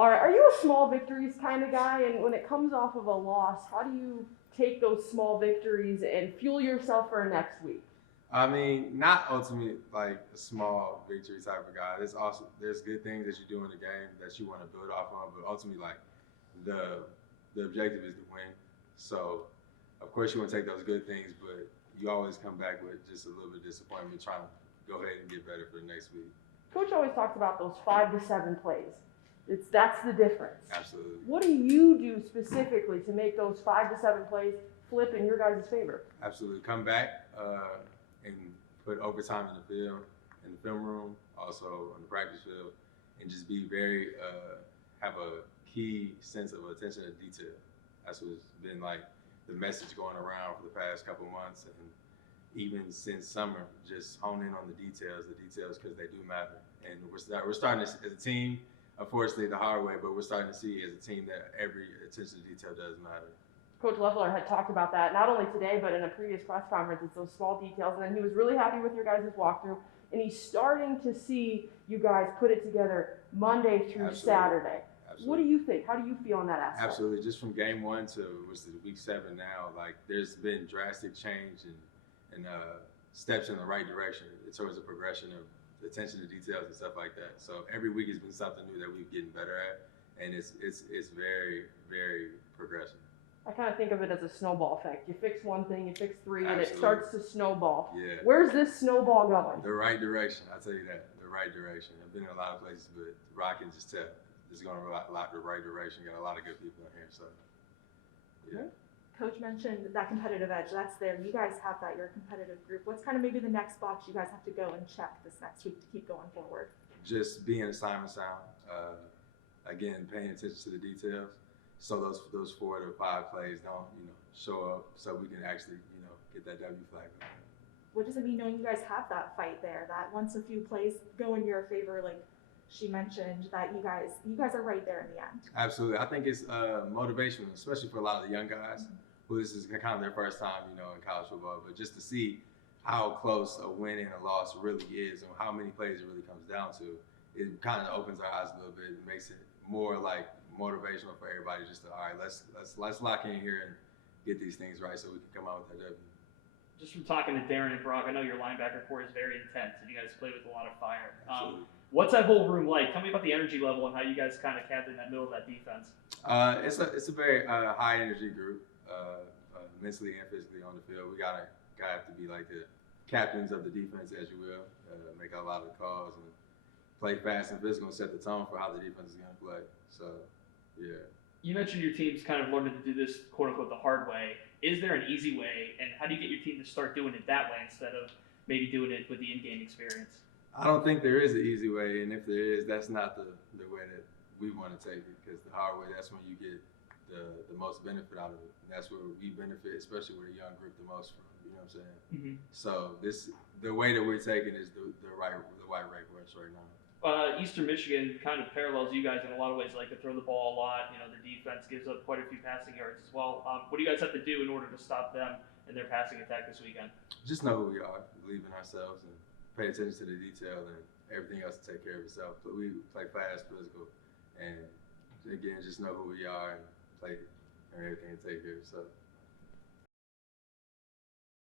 All right, are you a small victories kind of guy? And when it comes off of a loss, how do you take those small victories and fuel yourself for next week? I mean, not ultimately like a small victory type of guy. There's good things that you do in the game that you want to build off of, but ultimately like the the objective is to win. So of course you want to take those good things, but you always come back with just a little bit of disappointment, trying to go ahead and get better for the next week. Coach always talks about those 5 to 7 plays. That's the difference. Absolutely. What do you do specifically to make those 5 to 7 plays flip in your guys' favor? Absolutely. Come back and put overtime in the field, in the film room, also on the practice field, and just be very have a key sense of attention to detail. That's what's been like the message going around for the past couple months, and even since summer, just hone in on the details because they do matter. And we're starting to, as a team, unfortunately the hard way, but we're starting to see as a team that every attention to detail does matter. Coach Leffler had talked about that not only today but in a previous press conference. It's those small details, and then he was really happy with your guys' walkthrough, and he's starting to see you guys put it together Monday through Absolutely. Saturday. Absolutely. What do you think? How do you feel on that aspect? Absolutely. Just from game 1 to week 7 now, like there's been drastic change and steps in the right direction towards the progression of attention to details and stuff like that. So every week has been something new that we've getting better at, and it's very, very progressive. I kind of think of it as a snowball effect. You fix one thing, you fix 3, and Absolutely. it starts to snowball. Yeah. Where's this snowball going? The right direction. I'll tell you that. The right direction. I've been in a lot of places, but I can just tell it's going a lot the right direction. Got a lot of good people in here, so yeah. Coach mentioned that competitive edge. That's there. You guys have that. You're a competitive group. What's kind of maybe the next box you guys have to go and check this next week to keep going forward? Just being assignment sound. Again, paying attention to the details. So those 4 to 5 plays don't show up, so we can actually get that W flag. What does it mean knowing you guys have that fight there? That once a few plays go in your favor, like she mentioned, that you guys are right there in the end. Absolutely. I think it's motivational, especially for a lot of the young guys who this is kind of their first time, in college football. But just to see how close a win and a loss really is, and how many plays it really comes down to, it kind of opens our eyes a little bit and makes it more like motivational for everybody. Just to, all right, let's lock in here and get these things right so we can come out with that W. Just from talking to Darren and Brock, I know your linebacker core is very intense, and you guys play with a lot of fire. What's that whole room like? Tell me about the energy level and how you guys kind of captain that middle of that defense. It's a very high energy group, mentally and physically on the field. We gotta have to be like the captains of the defense, as you will, make a lot of the calls and play fast and physical and set the tone for how the defense is gonna play. So, yeah. You mentioned your team's kind of learning to do this quote unquote the hard way. Is there an easy way, and how do you get your team to start doing it that way instead of maybe doing it with the in-game experience? I don't think there is an easy way, and if there is, that's not the way that we want to take it, because the hard way, that's when you get the most benefit out of it. And that's where we benefit, especially with a young group, the most from. You know what I'm saying? Mm-hmm. So the way that we're taking is the right way for us right now. Eastern Michigan kind of parallels you guys in a lot of ways. Like to throw the ball a lot. The defense gives up quite a few passing yards as well. What do you guys have to do in order to stop them in their passing attack this weekend? Just know who we are, believe in ourselves, and pay attention to the detail, and everything else to take care of itself. But we play fast, physical, and again, just know who we are and play and everything to take care of itself.